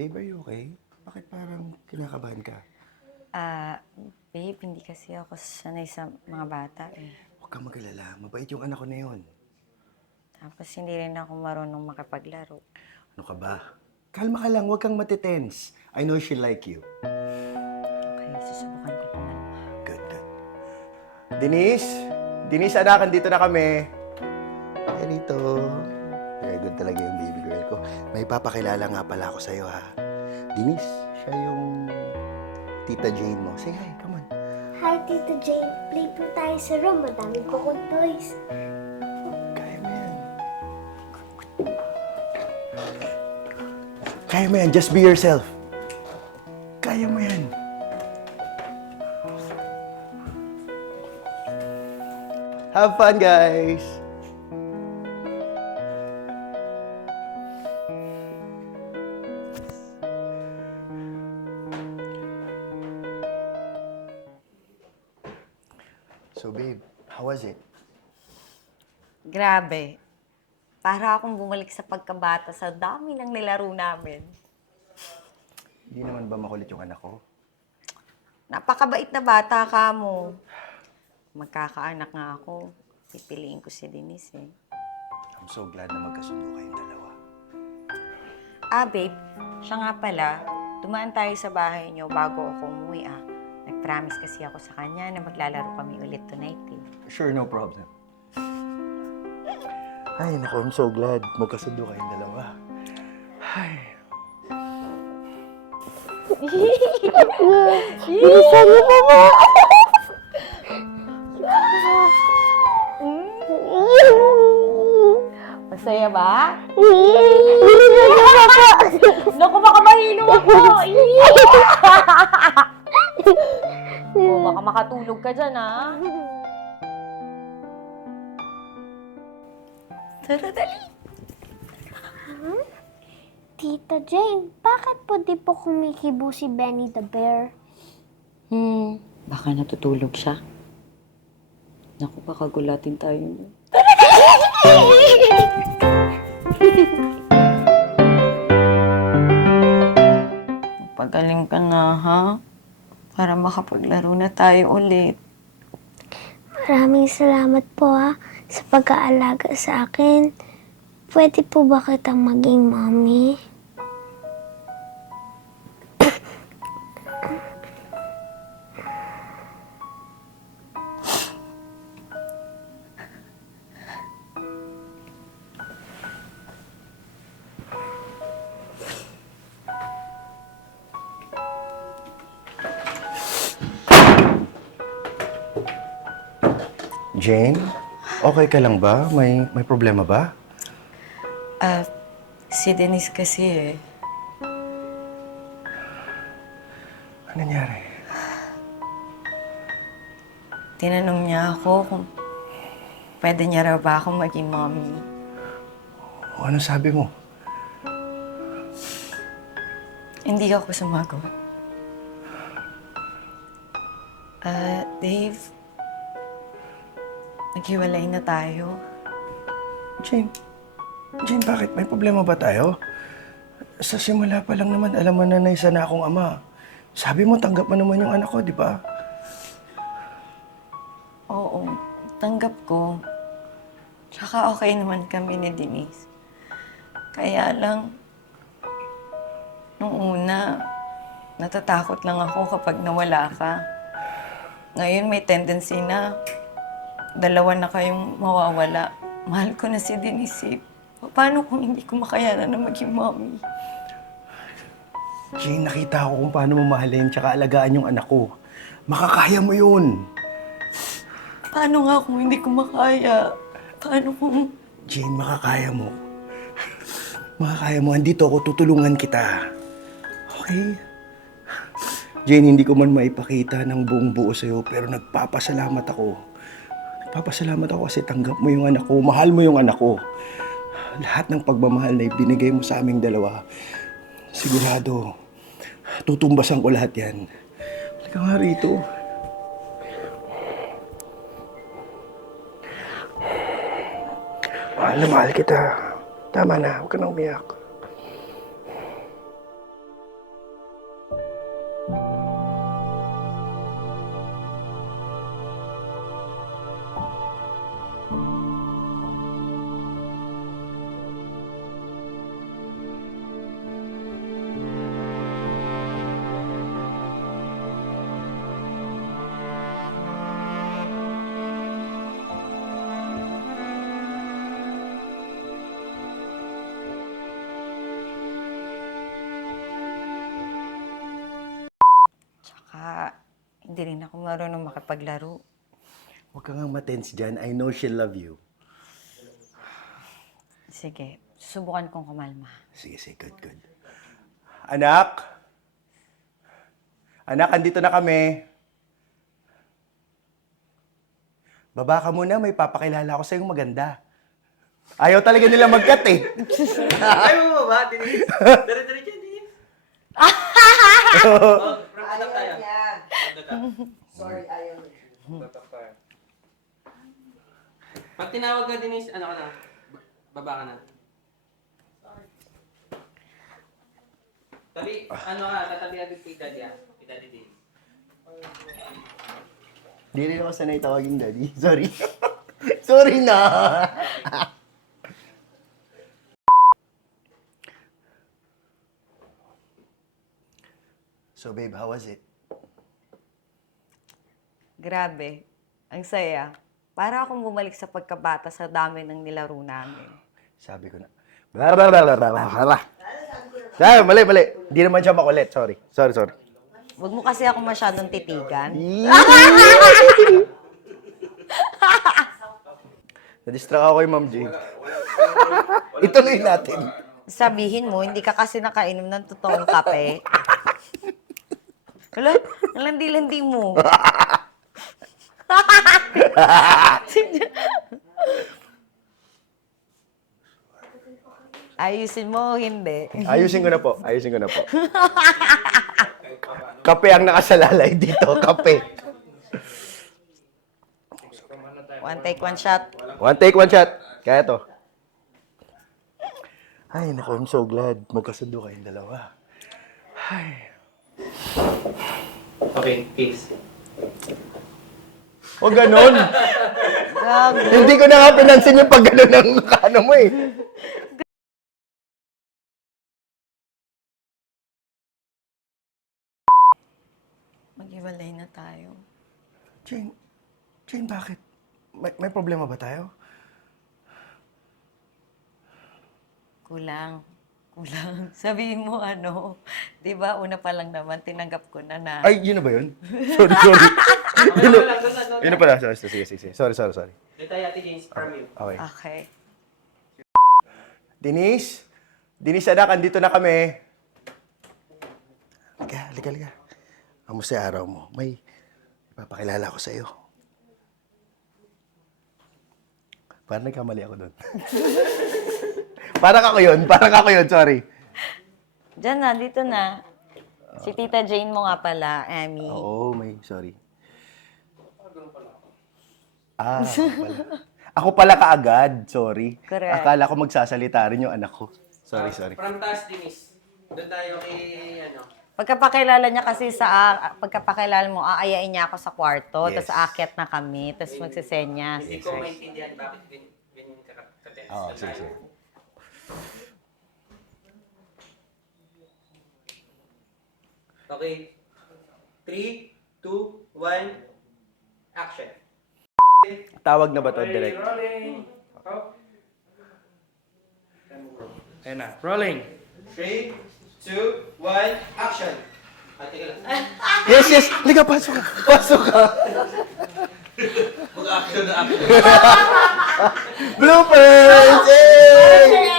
Babe, are you okay? Bakit parang kinakabahan ka? Ah, babe, hindi kasi ako sanay sa mga bata eh. Huwag kang mag-alala. Mabait yung anak ko na yun. Tapos hindi rin ako marunong makapaglaro. Ano ka ba? Kalma ka lang. Huwag kang matitense. I know she like you. Okay, susubukan ko po. Good, good. Denise? Denise, anak, andito na kami. Kaya rito. Very good talaga yung baby girl ko. May papakilala nga pala ako sa'yo, ha? Denise, siya yung Tita Jane mo. Say hi, come on. Hi, Tito Jane. Play po tayo sa room. Madaming kukong toys. Kaya mo yan. Kaya mo yan. Just be yourself. Kaya mo yan. Have fun, guys! So, babe, how was it? Grabe. Para akong bumalik sa pagkabata sa dami ng nilaro namin. Hindi naman ba makulit yung anak ko? Napakabait na bata ka mo. Magkakaanak nga ako. Pipiliin ko si Denise eh. I'm so glad na magkasundo kayong dalawa. Ah, babe, siya nga pala, dumaan tayo sa bahay niyo bago ako umuwi ah. Nag-promise kasi ako sa kanya na maglalaro kami ulit tonight eh. Sure, no problem. Ay, naku, I'm so glad magkasundo kayong dalawa. Ay. Bilisan niyo po po! Masaya ba? Bilisan niyo po po! Naku, baka mahilo ako! Oh, baka makatulog ka dyan, ha? Tara, dali! Tita Jane, bakit po di po kumikibo si Benny the Bear? Baka natutulog siya. Naku, baka gulatin tayo. Pagaling ka na, ha? Para makapaglaro na tayo ulit. Maraming salamat po sa pag-aalaga sa akin. Pwede po ba kitang maging mommy? Jane, okay ka lang ba? May problema ba? Si Denise kasi eh. Ano nangyari? Tinanong niya ako kung pwede niya raw ba akong maging mommy. O, ano sabi mo? Hindi ako sumagot. Dave, naghiwalay na tayo. Jane, bakit? May problema ba tayo? Sa simula pa lang naman, alam mo na isa na akong ama. Sabi mo, tanggap mo naman yung anak ko, di ba? Oo, tanggap ko. Tsaka okay naman kami ni Denise. Kaya lang, nung una, natatakot lang ako kapag nawala ka. Ngayon may tendency na dalawa na kayong mawawala. Mahal ko na si Denise. Paano kung hindi ko makayanan na maging mommy? Jane, nakita ko kung paano mo mahalin tsaka alagaan yung anak ko. Makakaya mo yun. Paano nga kung hindi ko makaya? Paano kung... Jane, makakaya mo. Makakaya mo. Andito ako, tutulungan kita. Okay? Jane, hindi ko man maipakita ng buong buo sa'yo, pero nagpapasalamat ako. Nagpapasalamat ako kasi tanggap mo yung anak ko, mahal mo yung anak ko. Lahat ng pagmamahal na ibinigay mo sa aming dalawa, sigurado, tutumbasan ko lahat yan. Halika nga rito. Mahal na mahal kita. Tama na, huwag ka nang umiyak. hindi rin ako marunong makipaglaro. Huwag ka nga matense dyan. I know she'll love you. Sige, susubukan kong kumalma. Sige, good, good. Anak? Anak, andito na kami. Baba ka muna, may papakilala ko sa'yong maganda. Ayaw talaga nila mag-cut eh. Ayaw mo ba, Denise? Dire-dire dyan, Denise. Ayaw niya. Sorry, ayaw niya. Pag tinawag ka, Denise, ano ka na? Baba ka na. Tabi, ano ka, tatabi agad kay Daddy ah. Kay Daddy din. Di rin ako sanay tawagin daddy. Sorry. Sorry na. So babe, how was it? Grabe, ang saya. Para akong bumalik sa pagkabata sa dami ng nilaro namin. Sabi ko na. Mali. Di naman siya makulit. Sorry. Huwag mo kasi ako masyadong titigan. Na-distract ako kay Ma'am Jane. Ituloy natin. Sabihin mo, hindi ka kasi nakainom ng totoong kape. Wala, landi-landi mo. Ayusin mo, hindi. Ayusin ko na po. Kape ang nakasalalay dito. Kape. One take, one shot. One take, one shot. Kaya to. Ay, naku, I'm so glad. Magkasundo kayong dalawa. Okay, peace. O ganon. Gago. Hindi ko na nga pinansin yung pag ganon ng ano mo eh. Maghiwalay na tayo. Jane, bakit? May problema ba tayo? Kulang. Sabihin mo ano, di ba una pa lang naman, tinanggap ko na na. Ay, yun na ba yun? Sorry. Yun na pala. Sige. Sorry. Dito tayo, Ate James, from you. Okay. Okay. Denise, anak, andito na kami. Halika. Kamusta yung araw mo? May ipapakilala ko sa'yo. Parang nagkamali ako doon. Parang ako yun, sorry. Diyan na, dito na. Si Tita Jane mo nga pala, Amy. Oo, sorry. Ako pala kaagad, sorry. Correct. Akala ko magsasalita rin yung anak ko. Sorry. From taas, Denise. Doon tayo kay, ano. Pagkapakilala niya kasi pagkapakilala mo, aayain niya ako sa kwarto, Yes. tapos aakyat na kami, tapos magsisenyas. Hindi ko maintindihan bakit ganyan ka-tense. Oo, sige. Okay. 3, 2, 1, action. Tawag na ba to, direct? Rolling. Ayan na. Rolling. 3, 2, 1, action. Teka lang. Yes. Liga, pasok ka. Mag-action na action. Bloopers! Yay!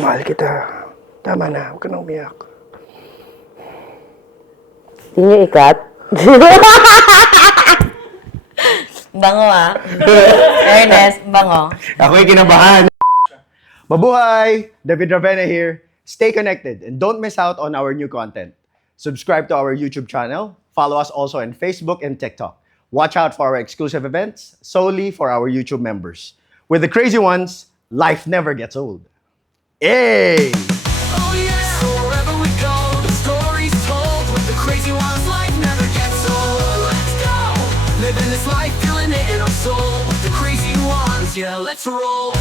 Mahal kita. Tama na, huwag ka nang umiyak. Hindi niyo ikat? Bango Ernest, bango. Ako'y kinabahan. Mabuhay! David Ravena here. Stay connected and don't miss out on our new content. Subscribe to our YouTube channel. Follow us also on Facebook and TikTok. Watch out for our exclusive events solely for our YouTube members. With the crazy ones, life never gets old. Hey! Oh yeah, so wherever we go, the story's told. With the crazy ones, life never gets old. Let's go, living this life, feeling it in our soul. With the crazy ones, yeah, let's roll.